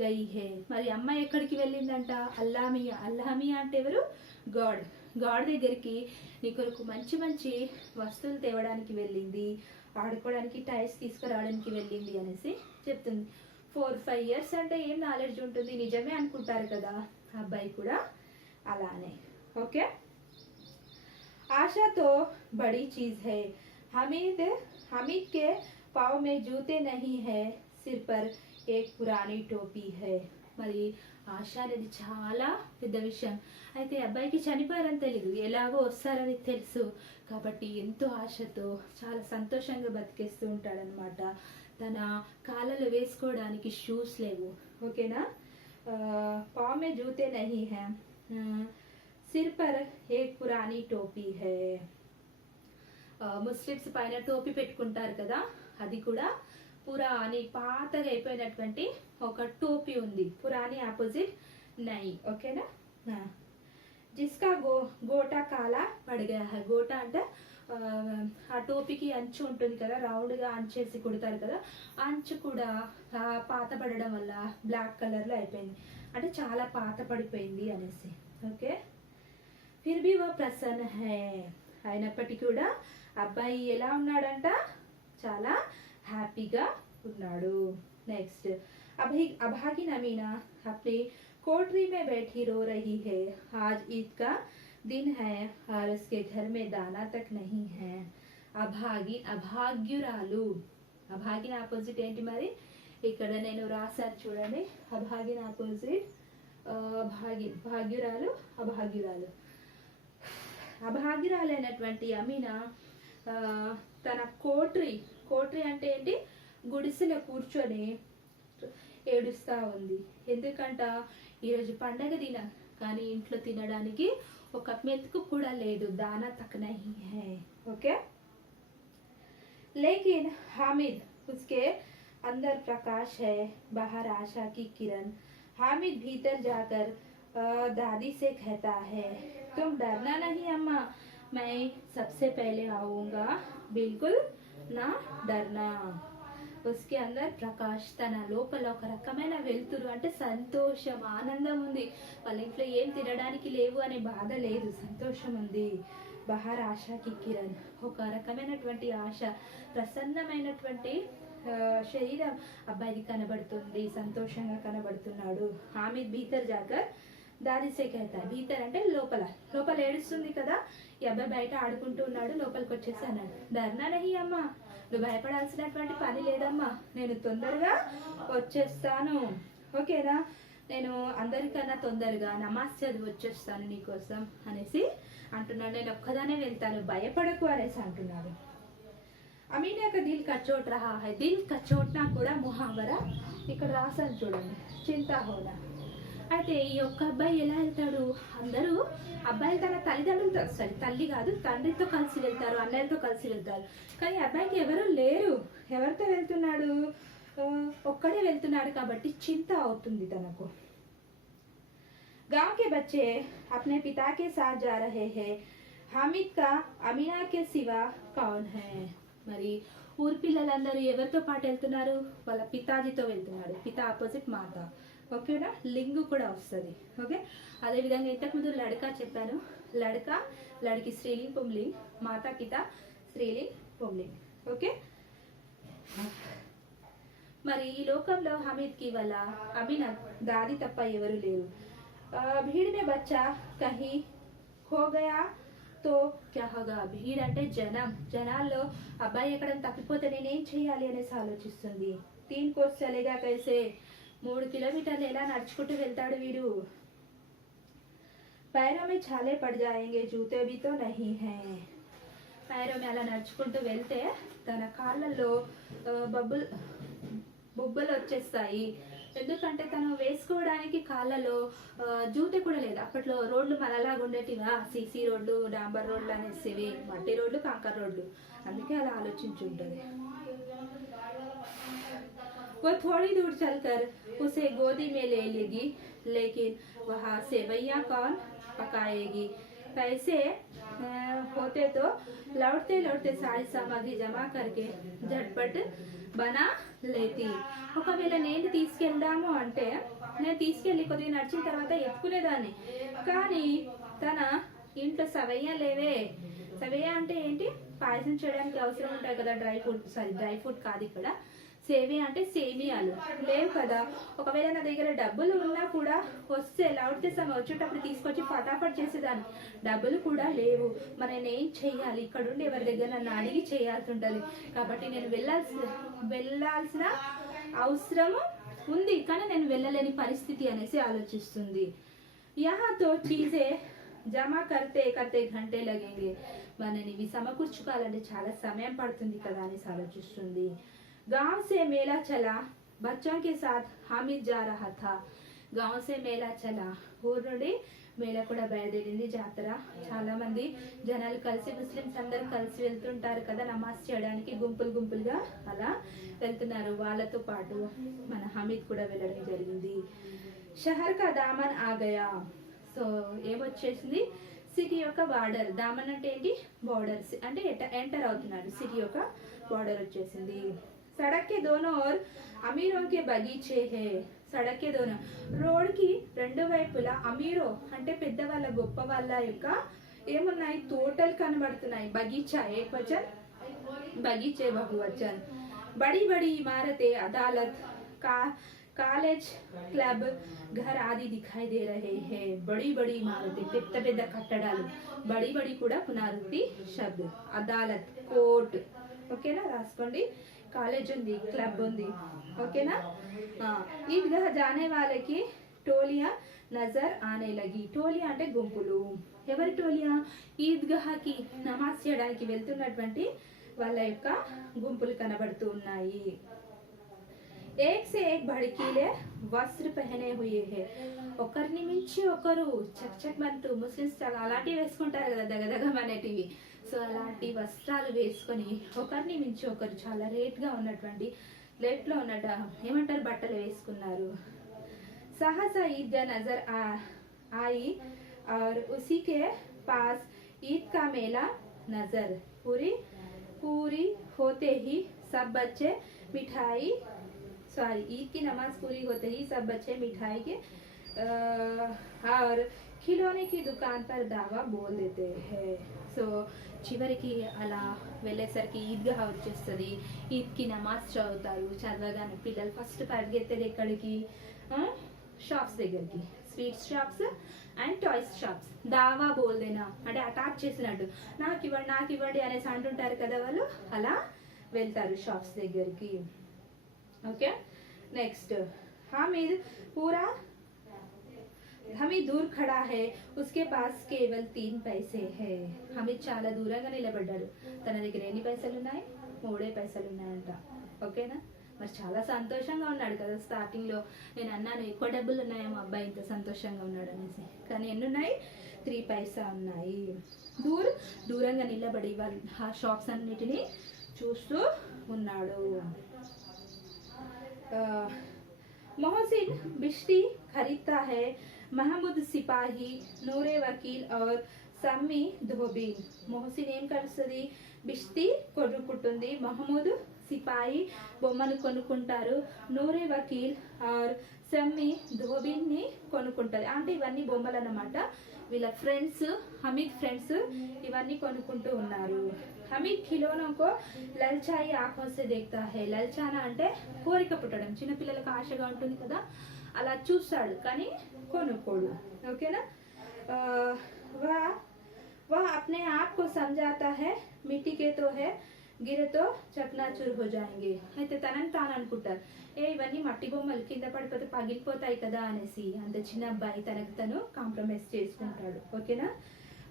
गई है. మరి అమ్మ ఎక్కడికి వెళ్ళిందంట? అల్లామియా. అల్లామియా అంటే ఎవరు? గాడ్. గాడ్ దగ్గరికి నీ కొరకు మంచి మంచి వస్తువులు తేవడానికి వెళ్ళింది, ఆడుకోవడానికి టైర్స్ తీసుకురావడానికి వెళ్ళింది అనేసి చెప్తుంది. 4-5 years అంటే ఏం నాలెడ్జ్ ఉంటుంది? నిజమే అనుకుంటారు కదా అబ్బాయి కూడా అలానే. ఓకే. आशा तो बड़ी चीज है. हामिद के पाँव में जूते नहीं है, सिर पर एक पुरानी टोपी है. మరి ఆశ అనేది చాలా పెద్ద విషయం. అయితే అబ్బాయికి చనిపోయారని తెలియదు, ఎలాగో వస్తారని తెలుసు. కాబట్టి ఎంతో ఆశతో చాలా సంతోషంగా బతికేస్తూ ఉంటాడనమాట. తన కాళ్ళలో వేసుకోవడానికి షూస్ లేవు. ఓకేనా. పావ్ మే జూతే నహీ హై, సిర్ పర్ ఏక్ పురానీ టోపీ హై. ముస్లిమ్స్ పైన టోపీ పెట్టుకుంటారు కదా, అది కూడా పురాణి, పాతగా అయిపోయినటువంటి ఒక టోపీ ఉంది. పురాణి ఆపోజిట్ నై. ఓకేనా. జిస్కా గోటా కాలా పడిగా. గోటా అంటే ఆ టోపీకి అంచు ఉంటుంది కదా, రౌండ్గా అంచేసి కుడతారు కదా, అంచు కూడా పాత పడడం వల్ల బ్లాక్ కలర్లో అయిపోయింది, అంటే చాలా పాత పడిపోయింది అనేసి. ఓకే. ఫిర్ భీ వో ప్రసన్న హై. అయినప్పటికీ కూడా అబ్బాయి ఎలా ఉన్నాడంట? చాలా హ్యాపీగా ఉన్నాడు. నెక్స్ట్. अभागिन अमीना अपनी कोठरी में बैठी रो रही है. आज ईद का दिन है और उसके घर में दाना तक नहीं है. అభాగ్యురాలు. అభాగిన ఆపోజిట్ ఏంటి మరి? ఇక్కడ నేను రాశాను చూడండి. అభాగిన ఆపోజిట్ భాగ్యురాలు, అభాగ్యురాలు. అభాగ్యురాలైనటువంటి అమీనా తన కోట్రీ అంటే ఏంటి? గుడిసెలో కూర్చొని ఏడుస్తా ఉంది. ఎందుకంట? ఈరోజు పండగ దినం, కానీ ఇంట్లో తినడానికి ఒక మెతుకు కూడా లేదు. దానా తక్ నహీ హై. ఓకే. లేకిన్ हामिद उसके अंदर प्रकाश है, बाहर आशा की किरण. हामिद भीतर जाकर दादी से कहता है, तुम डरना नहीं अम्मा, मैं सबसे पहले आऊंगा, बिल्कुल ना डरना. उसके अंदर ప్రకాష్, తన లోపల ఒక రకమైన వెలుతురు, అంటే సంతోషం, ఆనందం ఉంది. వాళ్ళ ఇంట్లో ఏం తినడానికి లేవు అనే బాధ లేదు, సంతోషం ఉంది. బహార్ ఆశాకి కిరణ్, ఒక రకమైనటువంటి ఆశ, ప్రసన్నమైనటువంటి శరీరం అబ్బాయికి కనబడుతుంది, సంతోషంగా కనబడుతున్నాడు. హామిద్ భీతర్ జాకర్ దాది సే కహతా. భీతర్ అంటే లోపల, లోపల ఏడుస్తుంది కదా, ఈ అబ్బాయి బయట ఆడుకుంటూ ఉన్నాడు, లోపలికి వచ్చేసి అన్నాడు, డర్నా నహీ అమ్మా, నువ్వు భయపడాల్సినటువంటి పని లేదమ్మా, నేను తొందరగా వచ్చేస్తాను. ఓకేనా. నేను అందరికన్నా తొందరగా నమాజ్ చదివి వచ్చేస్తాను నీకోసం అనేసి అంటున్నాడు. నేను ఒక్కదానే వెళ్తాను, భయపడకు అనేసి అంటున్నాడు. అమీనా కా దిల్ కచోట్ రహా హై. దిల్ కచోట్నా కూడా ముహావరా ఇక్కడ రాసాను చూడండి, చింతా హోనా. అయితే ఈ ఒక్క అబ్బాయి ఎలా వెళ్తాడు? అందరూ అబ్బాయిలు తన తల్లిదండ్రులతో, సరే తల్లి కాదు తండ్రితో కలిసి వెళ్తారు, అన్నయ్యతో కలిసి వెళ్తారు. కానీ అబ్బాయికి ఎవరు లేరు. ఎవరితో వెళ్తున్నాడు? ఒక్కడే వెళ్తున్నాడు కాబట్టి చింత అవుతుంది తనకు. गांव के बच्चे अपने पिता के साथ जा रहे हैं. హామిద్ కా అమీనా కే సివా కౌన్ హై. మరి ఊరి పిల్లలందరూ ఎవరితో పాటు వెళ్తున్నారు? వాళ్ళ పితాజీతో వెళ్తున్నాడు. పిత ఆపోజిట్ మాత. ఓకేనా? లింగు కూడా వస్తుంది. ఓకే, అదేవిధంగా ఇంతకుముందు లడకా చెప్పాను. లడకా, లడికి స్త్రీలింగ్ పుంలింగ్, మాతా పిత స్త్రీలింగ్ పుంలింగ్. ఓకే, మరి ఈ లోకంలో హమీద్కి వాళ్ళ అమీనా దాది తప్ప ఎవరు లేరు. భీడ్ మే బచ్చా కహీ ఖో గయా తో క్యా హోగా. భీడ్ అంటే జనం. జనాల్లో అబ్బాయి ఎక్కడ తప్పిపోతే నేనేం చేయాలి అనేసి ఆలోచిస్తుంది. 3 కోర్స్ చలేగా కైసే. 3 కిలోమీటర్లు ఎలా నడుచుకుంటూ వెళ్తాడు వీడు. पैरों में छाले पड़ जाएंगे, जूते भी तो नहीं हैं. पैरों में అలా నడుచుకుంటూ వెళ్తే తన కాళ్ళల్లో బొబ్బలు వచ్చేస్తాయి. ఎందుకంటే తను వేసుకోవడానికి కాళ్ళలో జూతే కూడా లేదు. అప్పట్లో రోడ్లు మనలాగా ఉండేటివా? సీసీ రోడ్లు, డాంబర్ రోడ్లు అనేసివి, మట్టి రోడ్లు, కాంకర్ రోడ్లు. అందుకే అలా ఆలోచించుంటుంది. वो थोड़ी दूर चलकर उसे गोदी में ले लेगी, लेकिन वहाँ सेवैयाँ कौन पकाएगी? पैसे होते तो लौटते लौटते सारी सामग्री जमा करके झटपट బనా లేతి. ఒకవేళ నేను తీసుకెళ్దాము అంటే నేను తీసుకెళ్ళి కొద్దిగా నడిచిన తర్వాత ఎత్తుకునేదాన్ని. కానీ తన ఇంట్లో సవయ్య లేవే. సవయ్య అంటే ఏంటి? పాయసం చేయడానికి అవసరం ఉంటాయి కదా, డ్రై ఫ్రూట్ కాదు ఇక్కడ. సేవి అంటే సేమియాలు లేవు కదా. ఒకవేళ నా దగ్గర డబ్బులు ఉన్నా కూడా వస్తే లౌట్ వచ్చేటప్పుడు తీసుకొచ్చి ఫటాఫట్ చేసేదాన్ని. డబ్బులు కూడా లేవు. మరి నేనేం చెయ్యాలి? ఇక్కడ ఉండి ఎవరి దగ్గర నన్ను అడిగి చేయాల్సి ఉంటుంది. కాబట్టి నేను వెళ్ళాల్సిన అవసరము ఉంది, కానీ నేను వెళ్ళలేని పరిస్థితి అనేసి ఆలోచిస్తుంది. యహాతో చీజే జమా కర్తే కర్తే గంటే లగేంగే. మరి నేను ఇవి సమకూర్చుకోవాలంటే చాలా సమయం పడుతుంది కదా అనేసి ఆలోచిస్తుంది. गांव से मेला चला, बच्चों के साथ हामिद जा रहा था. गांव से मेला चला. ఊరు నుండి మేళ కూడా బయలుదేరింది, జాతర. చాలా మంది జనాలు కలిసి, ముస్లిమ్స్ అందరూ కలిసి వెళ్తుంటారు కదా నమాజ్ చేయడానికి. గుంపులుగా అలా వెళ్తున్నారు. వాళ్ళతో పాటు మన హమీద్ కూడా వెళ్ళడం జరిగింది. షహర్ కా దామన్ ఆ గయా. సో ఏమొచ్చేసింది? సిటీ యొక్క బార్డర్. దామన్ అంటే ఏంటి? బార్డర్. అంటే ఎంటర్ అవుతున్నాడు. సిటీ యొక్క బార్డర్ వచ్చేసింది. सड़क के दोनों ओर अमीरों के बगीचे है. सड़क के दोनों, రోడ్ కి రెండు వైపులా అమీరో అంటే పెద్దవాళ్ళ, గొప్ప వాళ్ళ యొక్క ఏమున్నాయి? తోటలు కనబడుతున్నాయి. బగీచా ఏకవచన్, బగీచే బహువచన్. बड़ी बड़ी इमारतें, अदालत, कॉलेज, क्लब, घर आदि दिखाई दे रहे हैं. बड़ी बड़ी इमारतें, పెద్ద కట్టడాలు. బడి బడి కూడా పునరుక్తి శబ్ద. అదాలత్, కోర్ట్. ఓకేనా? రాసుకోండి. కాలేజ్ ఉంది, క్లబ్ ఉంది. ఓకేనా? ఈద్గాహ జానే వాళ్ళకి టోలియా నజర్ ఆనే లగి. టోలియా అంటే గుంపులు. ఎవరి టోలియా? ఈద్గాహకి నమాజ్ చేయడానికి వెళ్తున్నటువంటి వాళ్ళ యొక్క గుంపులు కనబడుతూ ఉన్నాయి. ఏక్ సే ఏక్ భడికీలే వస్త్ర పహనే హుయే హే. ఒకరిని మించి ఒకరు చక్ చక్ మంటూ ముస్లిమ్స్ అలాంటివి వేసుకుంటారు కదా, దగదగమనేటివి. సో అలాంటి వస్త్రాలు వేసుకొని ఒకరిని మించి ఒకరు చాలా రేట్గా ఉన్నటువంటి, రేట్లో ఉన్నట ఏమంటారు, బట్టలు వేసుకున్నారు. సహసా ఈద్గా నజర్ आई और उसी के पास ईद का मेला नजर. पूरी होते ही सब बच्चे मिठाई, सॉरी, ईद की नमाज पूरी होते ही सब बच्चे मिठाई के और खिलौने की दुकान पर दावा बोल देते हैं. సో చివరికి అలా వెళ్ళేసరికి ఈద్గాహ వచ్చేస్తుంది. ఈద్కి నమాజ్ చదువుతారు. చదవగానే పిల్లలు ఫస్ట్ పరిగెత్తేది ఎక్కడికి? షాప్స్ దగ్గరికి. Sweets shops and toys shops. దావా బోల్దేనా అంటే అటాక్ చేసినట్టు, నాకు ఇవ్వండి అనేసి అంటుంటారు కదా వాళ్ళు. అలా వెళ్తారు షాప్స్ దగ్గరికి. ఓకే, నెక్స్ట్ హమీద్ दूर खड़ा है, उसके पास केवल 3 पैसे है. హమీద్ చాలా దూరంగా నిలబడ్డాడు. తన దగ్గర ఎన్ని పైసలు ఉన్నాయి? 3 పైసలు ఉన్నాయంట. ఓకేనా? మరి చాలా సంతోషంగా ఉన్నాడు కదా. స్టార్టింగ్ లో నేను అన్నాను ఎక్కువ డబ్బులు ఉన్నాయేమో అబ్బాయి ఇంత సంతోషంగా ఉన్నాడు అనేసి. కానీ ఎన్ని ఉన్నాయి? 3 పైసా ఉన్నాయి. దూరంగా నిలబడి ఆ షాప్స్ అన్నిటిని చూస్తూ ఉన్నాడు. मोहसिन बिश्ती खरीदता है, महमूद सिपाही, नूरे वकील और సమ్మి ధోబీన్. మొహసిన్ ఏం కలుస్తుంది, బిష్తి కొనుక్కుంటుంది, మహమూద్ సిపాయి బొమ్మను కొనుక్కుంటారు, నూరే వకీల్ ఆర్ సమ్మి ధోబీన్ని కొనుక్కుంటుంది. అంటే ఇవన్నీ బొమ్మలు అన్నమాట. వీళ్ళ ఫ్రెండ్స్, హమీద్ ఫ్రెండ్స్ ఇవన్నీ కొనుక్కుంటూ ఉన్నారు. హమీద్ ఖిలోనో కో లల్చాయి ఆంఖోं से देखता है. లల్చానా అంటే కోరిక పుట్టడం, చిన్నపిల్లలకు ఆశగా ఉంటుంది కదా, అలా చూస్తాడు కానీ కొనుక్కోడు. ఓకేనా. वह अपने आप को समझाता है मिट्टी के तो है గిరే తో చక్నాచూర్ హో జాయింగే. అయితే తనని తాను అనుకుంటారు, ఇవన్నీ మట్టి బొమ్మలు కింద పడిపోతే పగిలిపోతాయి కదా అనేసి అంత చిన్న అబ్బాయి తనకు తను కాంప్రమైజ్ చేసుకుంటాడు. ఓకేనా.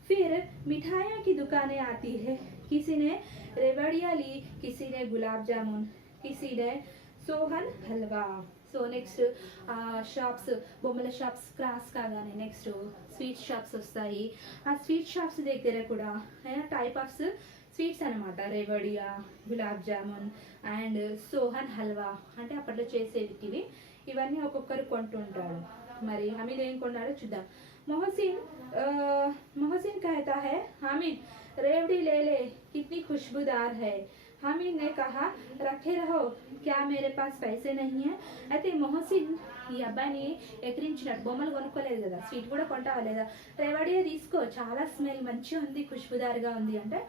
फिर मिठाइयों की दुकानें आती है. किसी ने रेवड़िया ली, किसी ने गुलाब जामुन, किसी ने सोहन हलवा. సో నెక్స్ట్ షాప్స్, బొమ్మల షాప్స్ క్రాస్ కాగానే నెక్స్ట్ స్వీట్ షాప్స్ వస్తాయి. ఆ స్వీట్ షాప్స్ దగ్గర కూడా టైప్ ఆఫ్ స్వీట్స్ అనమాట. రేవడియా, గులాబ్ జామున్ అండ్ సోహన్ హల్వా అంటే అప్పట్లో చేసేవి. ఇవన్నీ ఒక్కొక్కరు కొంటుంటాడు. మరి హమీద్ ఏం కొన్నాడో చూద్దాం. मोहसिन कहता है, हामिद रेवड़ी ले ले, कितनी खुशबूदार है. हामिद ने कहा, रखे रहो, क्या मेरे पास पैसे नहीं है. అయితే మొహసిన్ ఈ అబ్బాయిని ఎక్కిరించినట్టు, బొమ్మలు కొనుక్కోలేదు కదా, స్వీట్ కూడా కొంటావా లేదా, రేవడియా తీసుకో, చాలా స్మెల్ మంచిగా ఉంది, ఖుష్బుదారుగా ఉంది అంటే,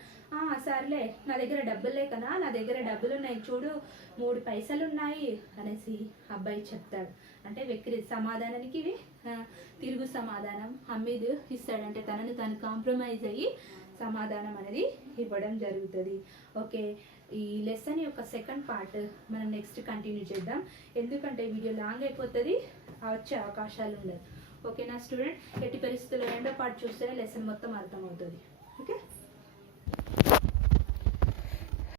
సర్లే నా దగ్గర డబ్బులు లేకనా, నా దగ్గర డబ్బులు ఉన్నాయి చూడు, 3 పైసలు ఉన్నాయి అనేసి అబ్బాయి చెప్తాడు. అంటే వెక్కిరి సమాధానానికి ఇవి తిరుగు సమాధానం హమీద్ ఇస్తాడంటే తనని తను కాంప్రమైజ్ అయ్యి సమాధానం అనేది ఇవ్వడం జరుగుతుంది. ఓకే, ఈ లెసన్ యొక్క సెకండ్ పార్ట్ మనం నెక్స్ట్ కంటిన్యూ చేద్దాం. ఎందుకంటే వీడియో లాంగ్ అయిపోతుంది, వచ్చే అవకాశాలు ఉండదు. ఓకేనా స్టూడెంట్, ఎట్టి పరిస్థితుల్లో రెండో పార్ట్ చూస్తేనే లెసన్ మొత్తం అర్థమవుతుంది. ఓకే.